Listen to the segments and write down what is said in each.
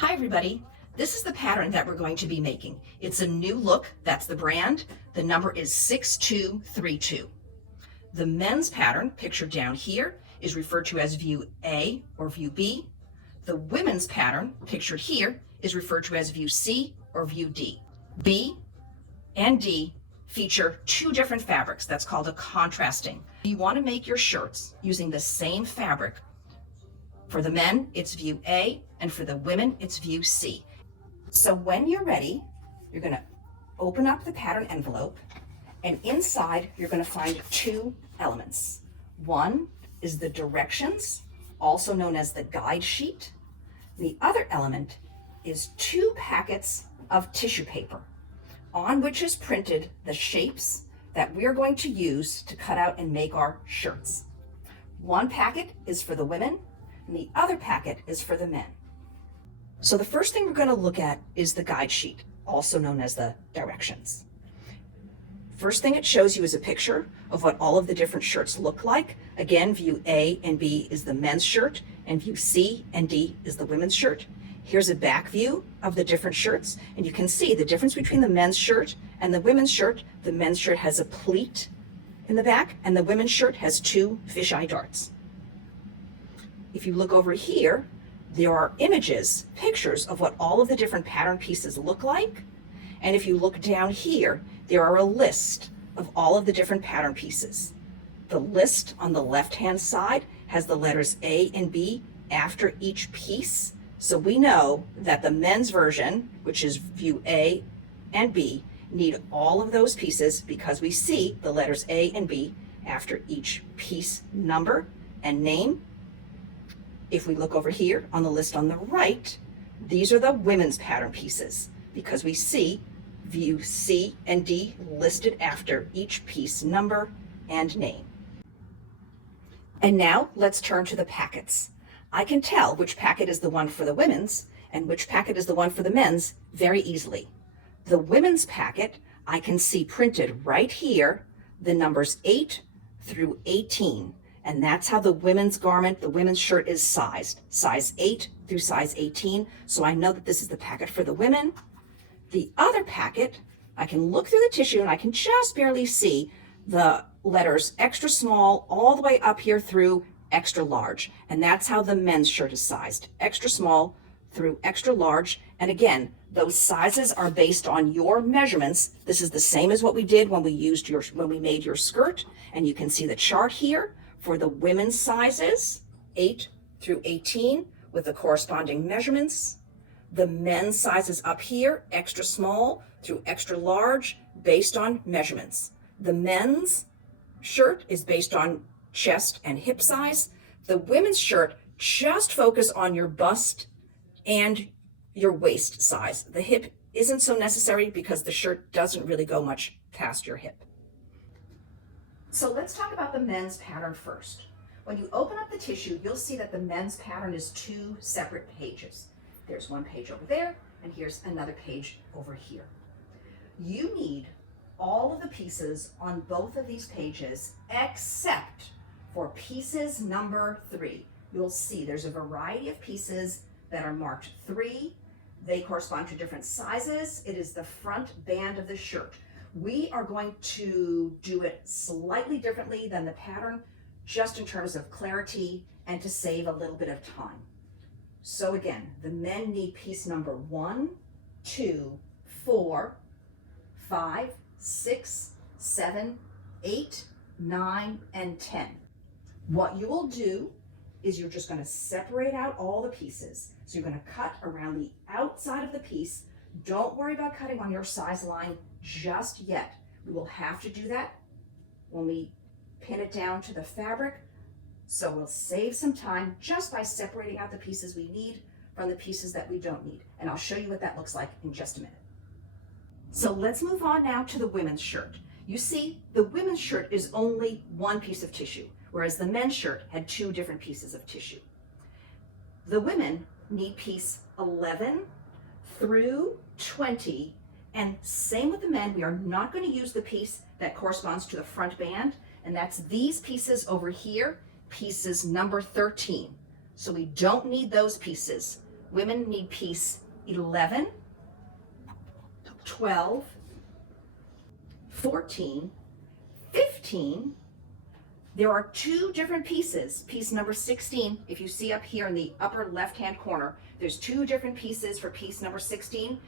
Hi everybody, this is the pattern that we're going to be making. It's a new look, that's the brand. The number is 6232. The men's pattern, pictured down here, is referred to as view A or view B. The women's pattern, pictured here, is referred to as view C or view D. B and D feature two different fabrics. That's called a contrasting. You want to make your shirts using the same fabric. For the men, it's view A, and for the women, it's view C. So when you're ready, you're going to open up the pattern envelope, and inside you're going to find two elements. One is the directions, also known as the guide sheet. The other element is two packets of tissue paper on which is printed the shapes that we're going to use to cut out and make our shirts. One packet is for the women, and the other packet is for the men. So the first thing we're going to look at is the guide sheet, also known as the directions. First thing it shows you is a picture of what all of the different shirts look like. Again, view A and B is the men's shirt, and view C and D is the women's shirt. Here's a back view of the different shirts, and you can see the difference between the men's shirt and the women's shirt. The men's shirt has a pleat in the back, and the women's shirt has two fisheye darts. If you look over here, there are images, pictures of what all of the different pattern pieces look like. And if you look down here, there are a list of all of the different pattern pieces. The list on the left-hand side has the letters A and B after each piece. So we know that the men's version, which is view A and B, need all of those pieces because we see the letters A and B after each piece number and name. If we look over here on the list on the right, these are the women's pattern pieces because we see view C and D listed after each piece number and name. And now let's turn to the packets. I can tell which packet is the one for the women's and which packet is the one for the men's very easily. The women's packet, I can see printed right here, the numbers 8 through 18. And that's how the women's garment, the women's shirt is sized, size 8 through size 18. So I know that this is the packet for the women. The other packet, I can look through the tissue and I can just barely see the letters extra small all the way up here through extra large. And that's how the men's shirt is sized, extra small through extra large. And again, those sizes are based on your measurements. This is the same as what we did when we made your skirt. And you can see the chart here for the women's sizes, 8 through 18, with the corresponding measurements. The men's sizes up here, extra small through extra large, based on measurements. The men's shirt is based on chest and hip size. The women's shirt, just focus on your bust and your waist size. The hip isn't so necessary because the shirt doesn't really go much past your hip. So let's talk about the men's pattern first. When you open up the tissue, you'll see that the men's pattern is two separate pages. There's one page over there, and here's another page over here. You need all of the pieces on both of these pages except for pieces number 3. You'll see there's a variety of pieces that are marked 3. They correspond to different sizes. It is the front band of the shirt. We are going to do it slightly differently than the pattern, just in terms of clarity and to save a little bit of time. So again, the men need piece number 1, 2, 4, 5, 6, 7, 8, 9, and 10. What you will do is you're just going to separate out all the pieces. So you're going to cut around the outside of the piece. Don't worry about cutting on your size line just yet. We will have to do that when we pin it down to the fabric. So we'll save some time just by separating out the pieces we need from the pieces that we don't need. And I'll show you what that looks like in just a minute. So let's move on now to the women's shirt. You see, the women's shirt is only one piece of tissue, whereas the men's shirt had two different pieces of tissue. The women need piece 11 through 20, and same with the men. We are not going to use the piece that corresponds to the front band, and that's these pieces over here, pieces number 13. So we don't need those pieces. Women need piece 11, 12, 14, 15. There are two different pieces. Piece number 16, if you see up here in the upper left-hand corner, there's two different pieces for piece number 16.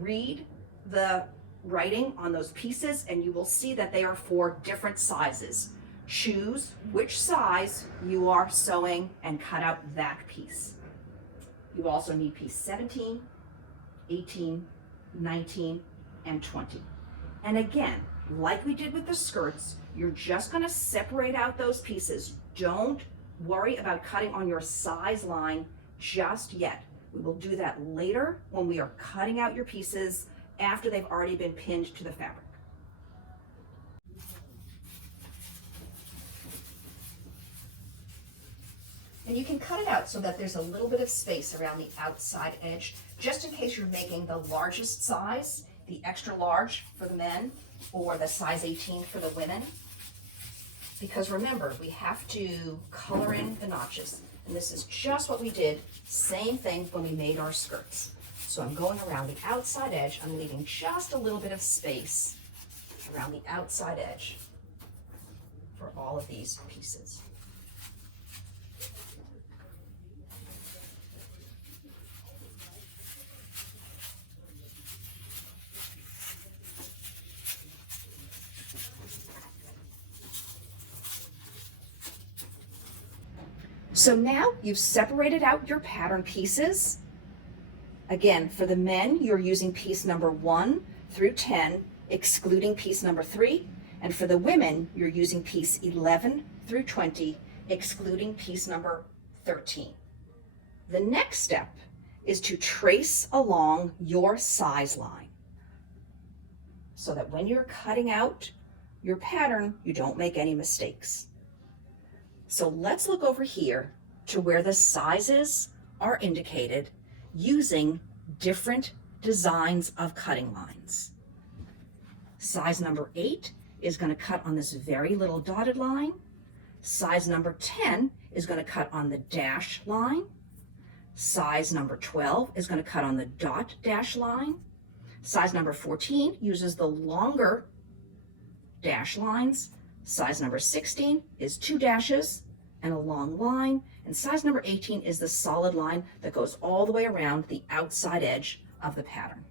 Read the writing on those pieces and you will see that they are for different sizes. Choose which size you are sewing and cut out that piece. You also need piece 17, 18, 19, and 20. And again, like we did with the skirts, you're just going to separate out those pieces. Don't worry about cutting on your size line just yet. We will do that later when we are cutting out your pieces after they've already been pinned to the fabric. And you can cut it out so that there's a little bit of space around the outside edge, just in case you're making the largest size, the extra large for the men, or the size 18 for the women. Because remember, we have to color in the notches. And this is just what we did, same thing when we made our skirts. So I'm going around the outside edge, I'm leaving just a little bit of space around the outside edge for all of these pieces. So now you've separated out your pattern pieces. Again, for the men, you're using piece number 1 through 10, excluding piece number 3. And for the women, you're using piece 11 through 20, excluding piece number 13. The next step is to trace along your size line so that when you're cutting out your pattern, you don't make any mistakes. So let's look over here to where the sizes are indicated using different designs of cutting lines. Size number 8 is going to cut on this very little dotted line. Size number 10 is going to cut on the dash line. Size number 12 is going to cut on the dot dash line. Size number 14 uses the longer dash lines. Size number 16 is 2 dashes and a long line. And size number 18 is the solid line that goes all the way around the outside edge of the pattern.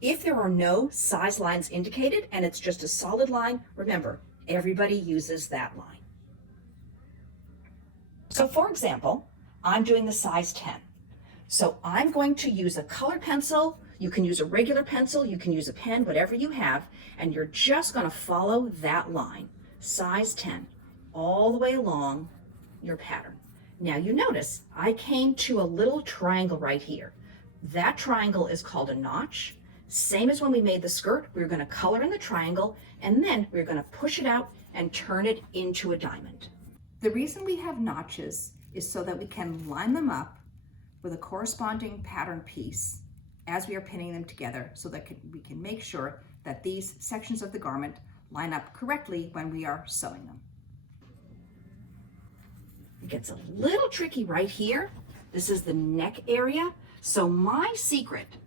If there are no size lines indicated and it's just a solid line, remember, everybody uses that line. So for example, I'm doing the size 10. So I'm going to use a colored pencil. You can use a regular pencil, you can use a pen, whatever you have, and you're just going to follow that line, size 10, all the way along your pattern. Now you notice I came to a little triangle right here. That triangle is called a notch. Same as when we made the skirt, we're going to color in the triangle and then we're going to push it out and turn it into a diamond. The reason we have notches is so that we can line them up with a corresponding pattern piece as we are pinning them together so that we can make sure that these sections of the garment line up correctly when we are sewing them. It gets a little tricky right here. This is the neck area. So my secret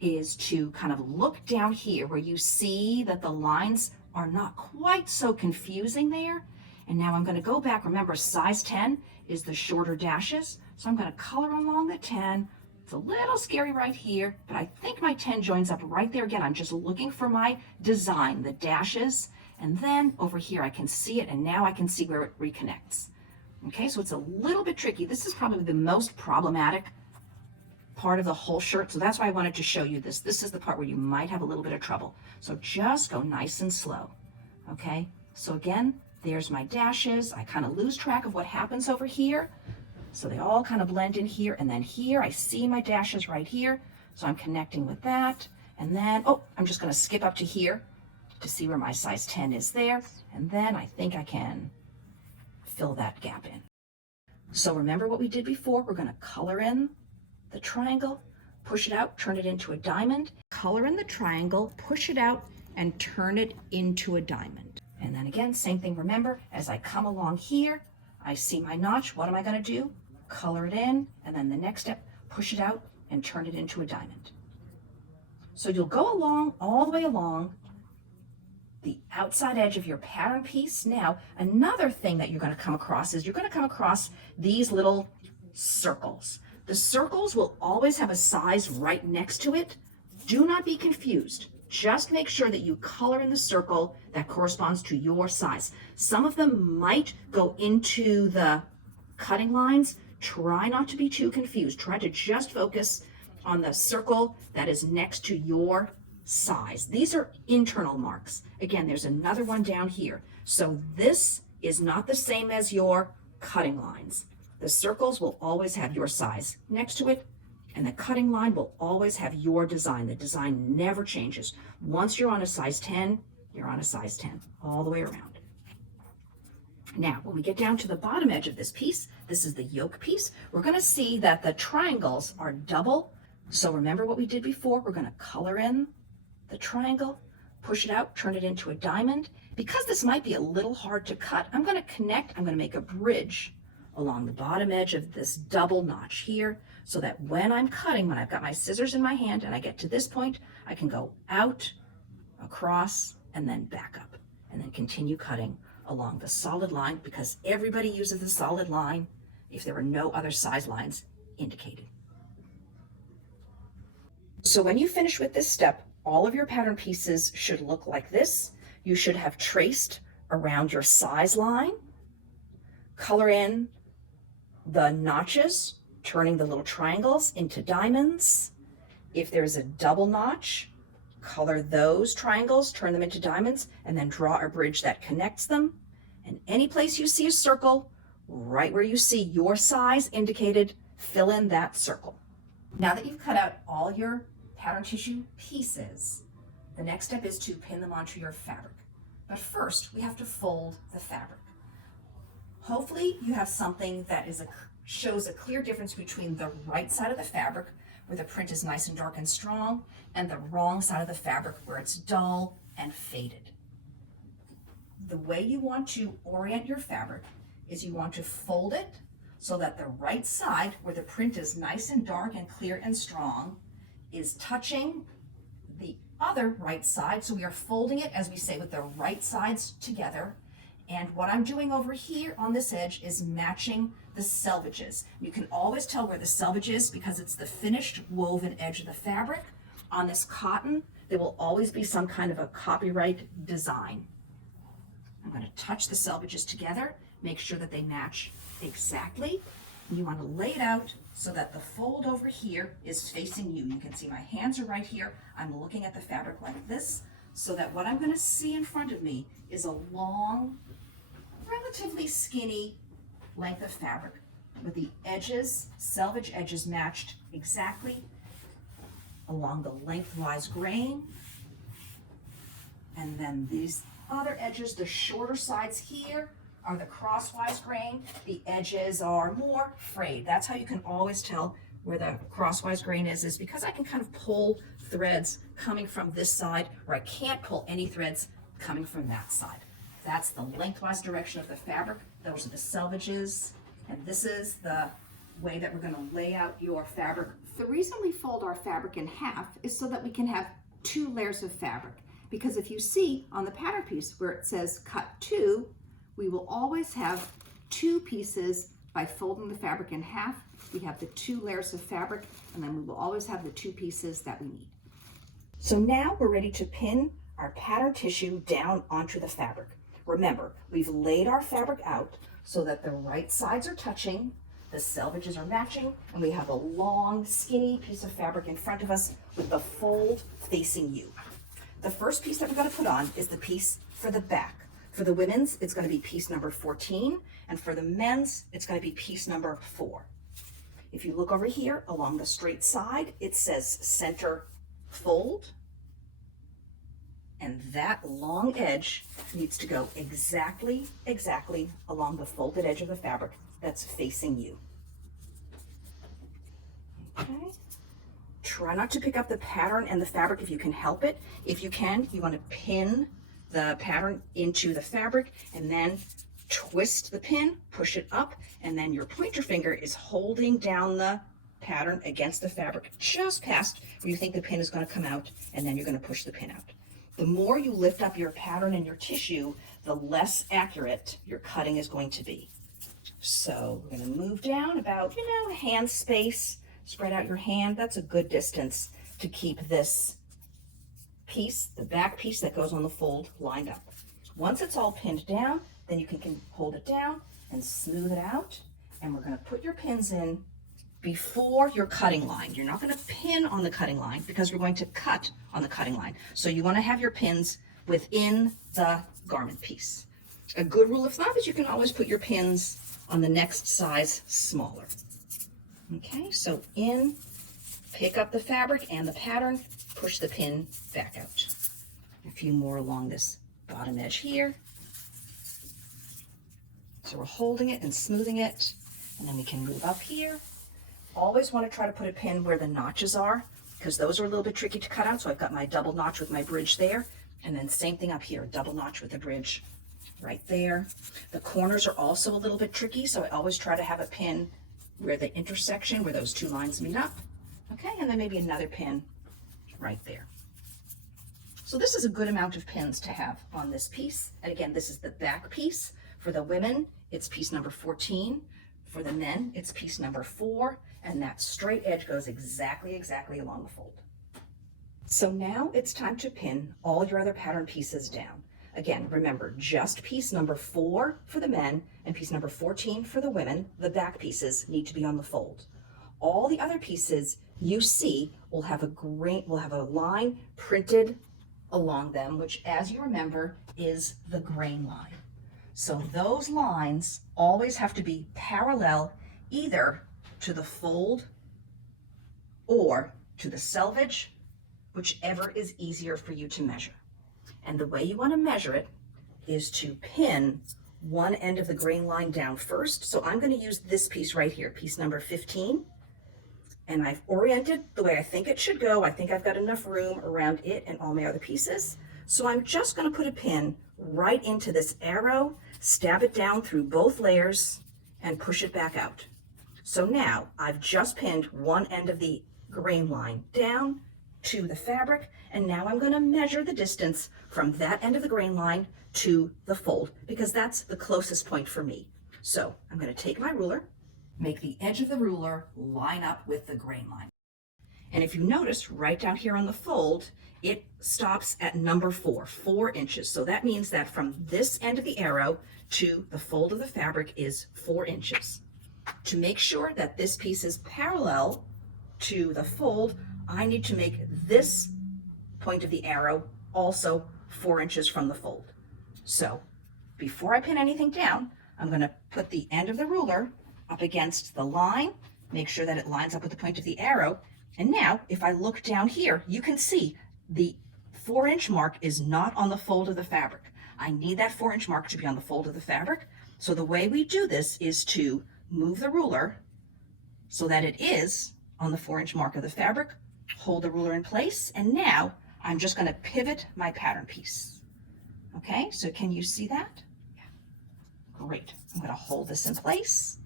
is to kind of look down here where you see that the lines are not quite so confusing there. And now I'm going to go back. Remember, size 10 is the shorter dashes. So I'm going to color along the 10. It's a little scary right here, but I think my 10 joins up right there again. I'm just looking for my design, the dashes. And then over here, I can see it. And now I can see where it reconnects. Okay, so it's a little bit tricky. This is probably the most problematic part of the whole shirt. So that's why I wanted to show you this. This is the part where you might have a little bit of trouble. So just go nice and slow. Okay, so again, there's my dashes. I kind of lose track of what happens over here. So they all kind of blend in here. And then here, I see my dashes right here. So I'm connecting with that. And then, oh, I'm just going to skip up to here to see where my size 10 is there. And then I think I can fill that gap in. So remember what we did before? We're going to color in the triangle, push it out, turn it into a diamond, color in the triangle, push it out, and turn it into a diamond. And then again, same thing. Remember, as I come along here, I see my notch. What am I going to do? Color it in, and then the next step, push it out, and turn it into a diamond. So you'll go along, all the way along the outside edge of your pattern piece. Now, another thing that you're going to come across is you're going to come across these little circles. The circles will always have a size right next to it. Do not be confused. Just make sure that you color in the circle that corresponds to your size. Some of them might go into the cutting lines. Try not to be too confused. Try to just focus on the circle that is next to your size. These are internal marks. Again, there's another one down here. So this is not the same as your cutting lines. The circles will always have your size next to it, and the cutting line will always have your design. The design never changes. Once you're on a size 10, you're on a size 10 all the way around. Now, when we get down to the bottom edge of this piece, this is the yoke piece, we're going to see that the triangles are double. So remember what we did before. We're going to color in the triangle, push it out, turn it into a diamond. Because this might be a little hard to cut, I'm going to make a bridge along the bottom edge of this double notch here, so that when I'm cutting, when I've got my scissors in my hand and I get to this point, I can go out, across, and then back up, and then continue cutting along the solid line, because everybody uses the solid line if there are no other size lines indicated. So when you finish with this step, all of your pattern pieces should look like this. You should have traced around your size line, color in the notches, turning the little triangles into diamonds. If there's a double notch, color those triangles, turn them into diamonds, and then draw a bridge that connects them. And any place you see a circle, right where you see your size indicated, fill in that circle. Now that you've cut out all your pattern tissue pieces, the next step is to pin them onto your fabric. But first, we have to fold the fabric. Hopefully you have something that shows a clear difference between the right side of the fabric, where the print is nice and dark and strong, and the wrong side of the fabric, where it's dull and faded. The way you want to orient your fabric is you want to fold it so that the right side, where the print is nice and dark and clear and strong, is touching the other right side. So we are folding it, as we say, with the right sides together. And what I'm doing over here on this edge is matching the selvages. You can always tell where the selvage is because it's the finished woven edge of the fabric. On this cotton, there will always be some kind of a copyright design. I'm going to touch the selvages together, make sure that they match exactly. And you want to lay it out so that the fold over here is facing you. You can see my hands are right here. I'm looking at the fabric like this, so that what I'm going to see in front of me is a long, relatively skinny length of fabric with the edges, selvage edges, matched exactly along the lengthwise grain. And then these other edges, the shorter sides here, are the crosswise grain. The edges are more frayed. That's how you can always tell where the crosswise grain is because I can kind of pull threads coming from this side, or I can't pull any threads coming from that side. That's the lengthwise direction of the fabric. Those are the selvages. And this is the way that we're going to lay out your fabric. The reason we fold our fabric in half is so that we can have 2 layers of fabric. Because if you see on the pattern piece where it says cut 2, we will always have 2 pieces. By folding the fabric in half, we have the 2 layers of fabric, and then we will always have the 2 pieces that we need. So now we're ready to pin our pattern tissue down onto the fabric. Remember, we've laid our fabric out so that the right sides are touching, the selvages are matching, and we have a long, skinny piece of fabric in front of us with the fold facing you. The first piece that we're going to put on is the piece for the back. For the women's, it's going to be piece number 14, and for the men's, it's going to be piece number 4. If you look over here along the straight side, it says center fold, and that long edge needs to go exactly along the folded edge of the fabric that's facing you. Okay. Try not to pick up the pattern and the fabric if you can help it. If you can, you want to pin the pattern into the fabric and then twist the pin, push it up, and then your pointer finger is holding down the pattern against the fabric just past where you think the pin is going to come out, and then you're going to push the pin out. The more you lift up your pattern and your tissue, the less accurate your cutting is going to be. So we're going to move down about, hand space. Spread out your hand. That's a good distance to keep this piece, the back piece that goes on the fold, lined up. Once it's all pinned down, then you can hold it down and smooth it out. And we're going to put your pins in before your cutting line. You're not going to pin on the cutting line because we're going to cut on the cutting line. So you want to have your pins within the garment piece. A good rule of thumb is you can always put your pins on the next size smaller. Okay, so in, pick up the fabric and the pattern, push the pin back out. A few more along this bottom edge here. So we're holding it and smoothing it, and then we can move up here. Always want to try to put a pin where the notches are, because those are a little bit tricky to cut out. So I've got my double notch with my bridge there, and then same thing up here, double notch with the bridge right there. The corners are also a little bit tricky, so I always try to have a pin where the intersection, where those two lines meet up. Okay, and then maybe another pin right there. So this is a good amount of pins to have on this piece. And again, this is the back piece. For the women, it's piece number 14. For the men, it's piece number 4. And that straight edge goes exactly along the fold. So now it's time to pin all your other pattern pieces down. Again, remember, just piece number 4 for the men and piece number 14 for the women, the back pieces need to be on the fold. All the other pieces you see will have a line printed along them, which, as you remember, is the grain line. So those lines always have to be parallel either to the fold or to the selvage, whichever is easier for you to measure. And the way you want to measure it is to pin one end of the grain line down first. So I'm going to use this piece right here, piece number 15. And I've oriented the way I think it should go. I think I've got enough room around it and all my other pieces. So I'm just going to put a pin right into this arrow, stab it down through both layers, and push it back out. So now I've just pinned one end of the grain line down to the fabric, and now I'm going to measure the distance from that end of the grain line to the fold, because that's the closest point for me. So I'm going to take my ruler, make the edge of the ruler line up with the grain line. And if you notice, right down here on the fold, it stops at number 4 inches. So that means that from this end of the arrow to the fold of the fabric is 4 inches. To make sure that this piece is parallel to the fold, I need to make this point of the arrow also 4 inches from the fold. So before I pin anything down, I'm going to put the end of the ruler up against the line, make sure that it lines up with the point of the arrow. And now if I look down here, you can see the 4-inch mark is not on the fold of the fabric. I need that 4-inch mark to be on the fold of the fabric. So the way we do this is to move the ruler so that it is on the 4-inch mark of the fabric, hold the ruler in place, and now I'm just going to pivot my pattern piece. Okay, so can you see that? Great. I'm going to hold this in place,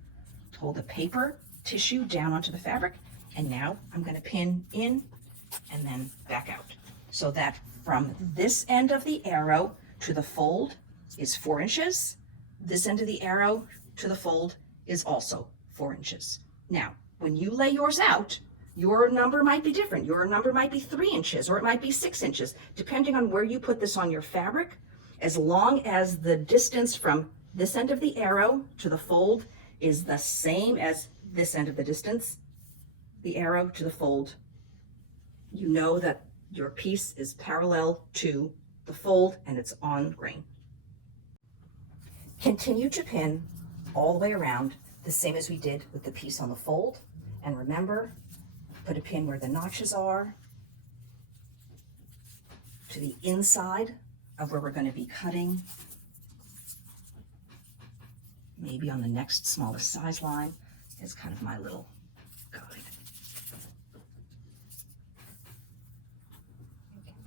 hold the paper tissue down onto the fabric, and now I'm going to pin in and then back out. So that from this end of the arrow to the fold is 4 inches. This end of the arrow to the fold is also 4 inches. Now, when you lay yours out, your number might be different. Your number might be 3 inches, or it might be 6 inches, depending on where you put this on your fabric. As long as the distance from this end of the arrow to the fold is the same as this end of the distance, the arrow to the fold, you know that your piece is parallel to the fold and it's on grain. Continue to pin all the way around, the same as we did with the piece on the fold. And remember, put a pin where the notches are, to the inside of where we're going to be cutting, maybe on the next smallest size line is kind of my little guide.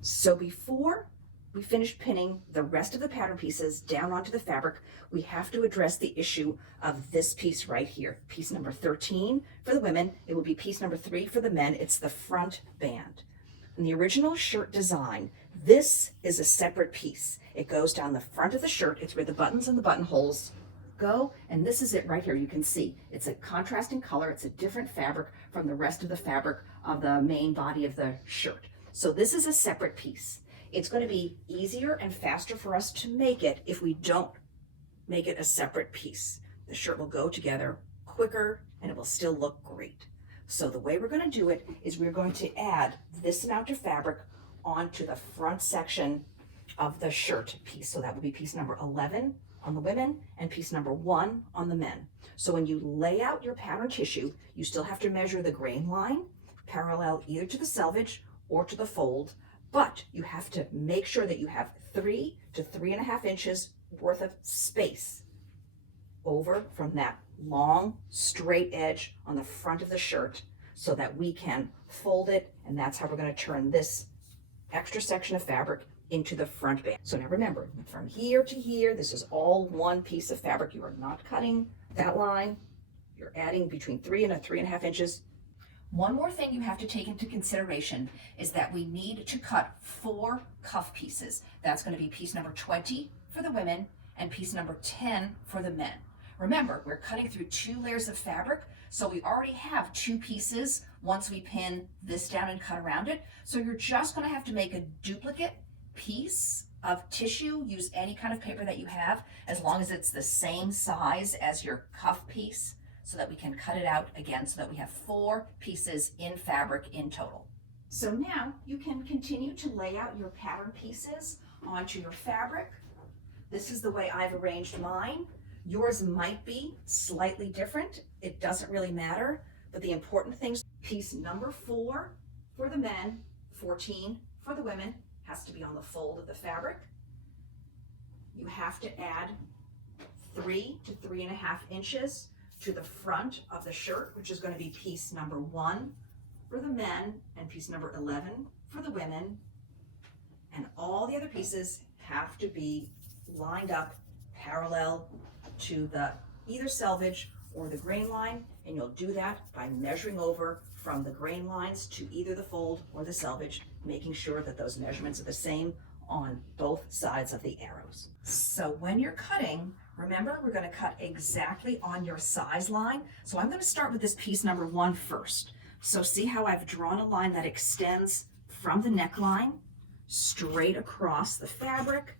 So before we finish pinning the rest of the pattern pieces down onto the fabric, we have to address the issue of this piece right here. Piece number 13 for the women. It will be piece number 3 for the men. It's the front band. In the original shirt design, this is a separate piece. It goes down the front of the shirt. It's where the buttons and the buttonholes go, and this is it right here. You can see it's a contrasting color. It's a different fabric from the rest of the fabric of the main body of the shirt. So this is a separate piece. It's going to be easier and faster for us to make it if we don't make it a separate piece. The shirt will go together quicker and it will still look great. So the way we're going to do it is we're going to add this amount of fabric onto the front section of the shirt piece. So that will be piece number 11 on the women and piece number 1 on the men. So when you lay out your pattern tissue, you still have to measure the grain line parallel either to the selvage or to the fold, but you have to make sure that you have 3 to 3.5 inches worth of space over from that long straight edge on the front of the shirt so that we can fold it, and that's how we're going to turn this extra section of fabric into the front band. So now remember, from here to here, this is all one piece of fabric. You are not cutting that line. You're adding between 3 and 3.5 inches. One more thing you have to take into consideration is that we need to cut 4 cuff pieces. That's going to be piece number 20 for the women and piece number 10 for the men. Remember, we're cutting through 2 layers of fabric, so we already have 2 pieces once we pin this down and cut around it. So you're just going to have to make a duplicate piece of tissue. Use any kind of paper that you have, as long as it's the same size as your cuff piece, so that we can cut it out again so that we have 4 pieces in fabric in total. So now you can continue to lay out your pattern pieces onto your fabric. This is the way I've arranged mine. Yours might be slightly different. It doesn't really matter, but the important things, piece number 4 for the men, 14 for the women, has to be on the fold of the fabric. You have to add 3 to 3.5 inches to the front of the shirt, which is going to be piece number 1 for the men and piece number 11 for the women. And all the other pieces have to be lined up parallel to the either selvage or the grain line, and you'll do that by measuring over from the grain lines to either the fold or the selvage, making sure that those measurements are the same on both sides of the arrows. So when you're cutting, remember, we're going to cut exactly on your size line. So I'm going to start with this piece number 1 first. So see how I've drawn a line that extends from the neckline straight across the fabric.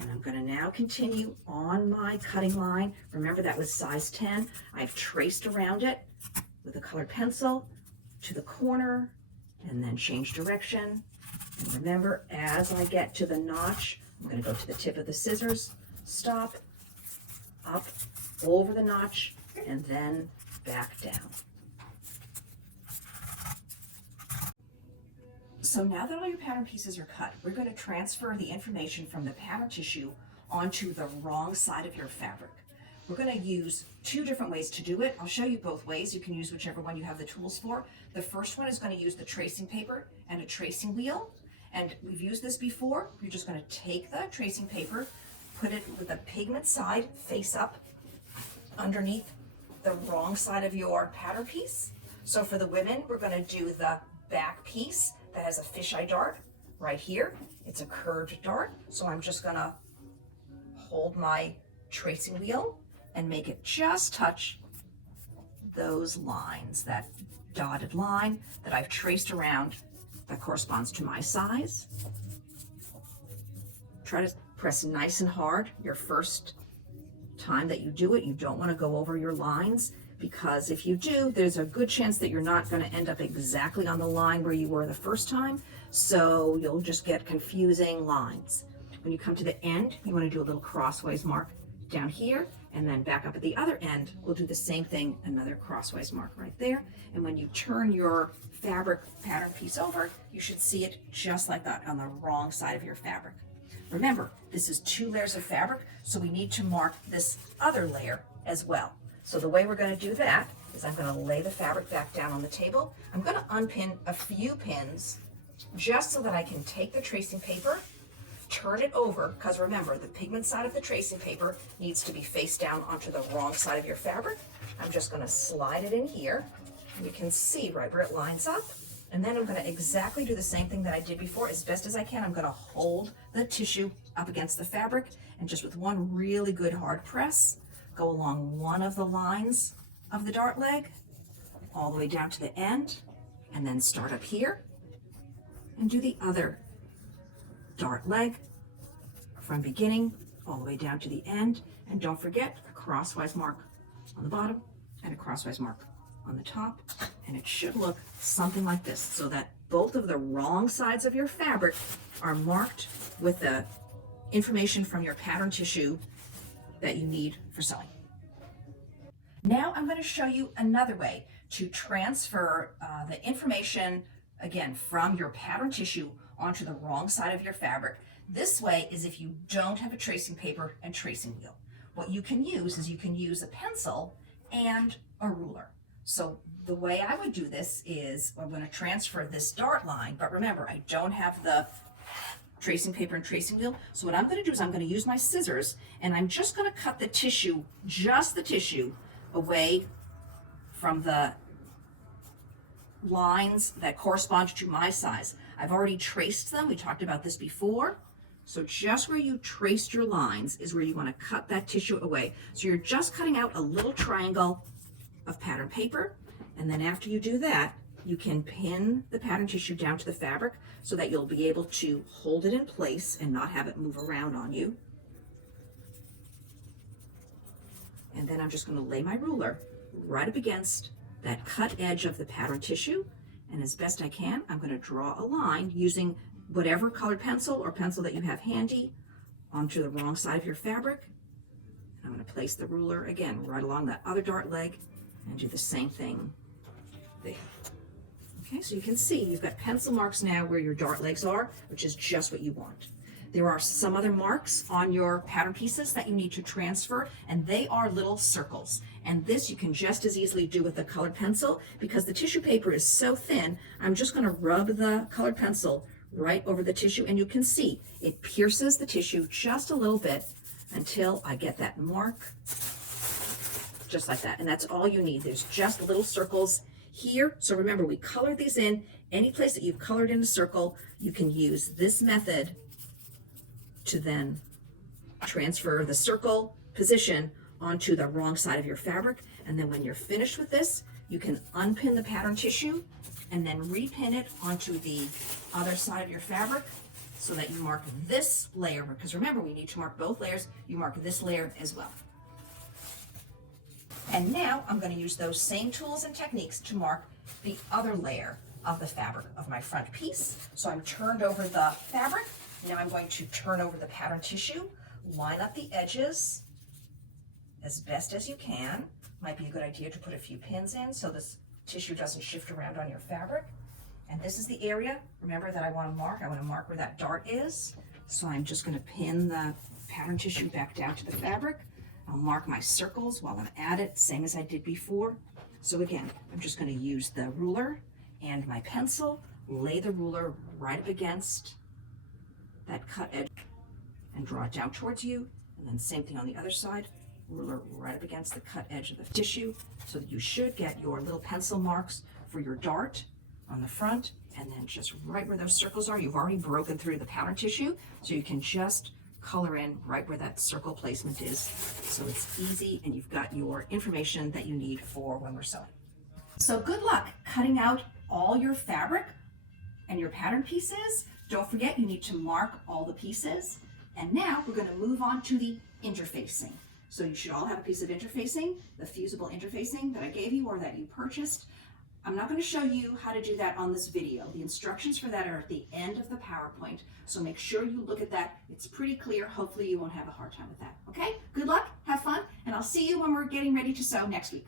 And I'm going to now continue on my cutting line. Remember, that was size 10. I've traced around it with a colored pencil to the corner and then change direction. And remember, as I get to the notch, I'm going to go to the tip of the scissors, stop, up, over the notch, and then back down. So now that all your pattern pieces are cut, we're going to transfer the information from the pattern tissue onto the wrong side of your fabric. We're going to use 2 different ways to do it. I'll show you both ways. You can use whichever one you have the tools for. The first one is going to use the tracing paper and a tracing wheel. And we've used this before. You're just going to take the tracing paper, put it with the pigment side face up underneath the wrong side of your pattern piece. So for the women, we're going to do the back piece that has a fisheye dart right here. It's a curved dart. So I'm just going to hold my tracing wheel and make it just touch those lines, that dotted line that I've traced around that corresponds to my size. Try to press nice and hard your first time that you do it. You don't want to go over your lines, because if you do, there's a good chance that you're not going to end up exactly on the line where you were the first time. So you'll just get confusing lines. When you come to the end, you want to do a little crosswise mark down here, and then back up at the other end, we'll do the same thing, another crosswise mark right there. And when you turn your fabric pattern piece over, you should see it just like that on the wrong side of your fabric. Remember, this is 2 layers of fabric, so we need to mark this other layer as well. So the way we're going to do that is I'm going to lay the fabric back down on the table. I'm going to unpin a few pins just so that I can take the tracing paper turn it over, because remember, the pigment side of the tracing paper needs to be face down onto the wrong side of your fabric. I'm just going to slide it in here. You can see right where it lines up. And then I'm going to exactly do the same thing that I did before. As best as I can, I'm going to hold the tissue up against the fabric and just with one really good hard press, go along one of the lines of the dart leg all the way down to the end, and then start up here and do the other dart leg from beginning all the way down to the end. And don't forget a crosswise mark on the bottom and a crosswise mark on the top, and it should look something like this, so that both of the wrong sides of your fabric are marked with the information from your pattern tissue that you need for sewing. Now I'm going to show you another way to transfer the information, again, from your pattern tissue onto the wrong side of your fabric. This way is if you don't have a tracing paper and tracing wheel. What you can use is you can use a pencil and a ruler. So the way I would do this is I'm going to transfer this dart line, but remember, I don't have the tracing paper and tracing wheel. So what I'm going to do is I'm going to use my scissors, and I'm just going to cut the tissue, just the tissue, away from the lines that correspond to my size. I've already traced them. We talked about this before. So just where you traced your lines is where you want to cut that tissue away. So you're just cutting out a little triangle of pattern paper, and then after you do that, you can pin the pattern tissue down to the fabric so that you'll be able to hold it in place and not have it move around on you. And then I'm just going to lay my ruler right up against that cut edge of the pattern tissue, and as best I can, I'm going to draw a line using whatever colored pencil or pencil that you have handy onto the wrong side of your fabric. And I'm going to place the ruler again right along that other dart leg and do the same thing there. Okay, so you can see you've got pencil marks now where your dart legs are, which is just what you want. There are some other marks on your pattern pieces that you need to transfer, and they are little circles. And this you can just as easily do with a colored pencil. Because the tissue paper is so thin, I'm just going to rub the colored pencil right over the tissue, and you can see it pierces the tissue just a little bit until I get that mark, just like that. And that's all you need. There's just little circles here. So remember, we colored these in. Any place that you've colored in a circle, you can use this method to then transfer the circle position onto the wrong side of your fabric. And then when you're finished with this, you can unpin the pattern tissue and then repin it onto the other side of your fabric so that you mark this layer, because remember, we need to mark both layers. You mark this layer as well. And now I'm going to use those same tools and techniques to mark the other layer of the fabric of my front piece. So I'm turned over the fabric. Now I'm going to turn over the pattern tissue, line up the edges as best as you can. Might be a good idea to put a few pins in so this tissue doesn't shift around on your fabric. And this is the area, remember, that I want to mark. I want to mark where that dart is. So I'm just going to pin the pattern tissue back down to the fabric. I'll mark my circles while I'm at it, same as I did before. So again, I'm just going to use the ruler and my pencil, lay the ruler right up against that cut edge and draw it down towards you. And then same thing on the other side, ruler right up against the cut edge of the tissue, so that you should get your little pencil marks for your dart on the front. And then just right where those circles are, you've already broken through the pattern tissue, so you can just color in right where that circle placement is. So it's easy, and you've got your information that you need for when we're sewing. So good luck cutting out all your fabric and your pattern pieces. Don't forget, you need to mark all the pieces. And now we're going to move on to the interfacing. So you should all have a piece of interfacing, the fusible interfacing that I gave you or that you purchased. I'm not going to show you how to do that on this video. The instructions for that are at the end of the PowerPoint, so make sure you look at that. It's pretty clear. Hopefully you won't have a hard time with that. Okay? Good luck, have fun, and I'll see you when we're getting ready to sew next week.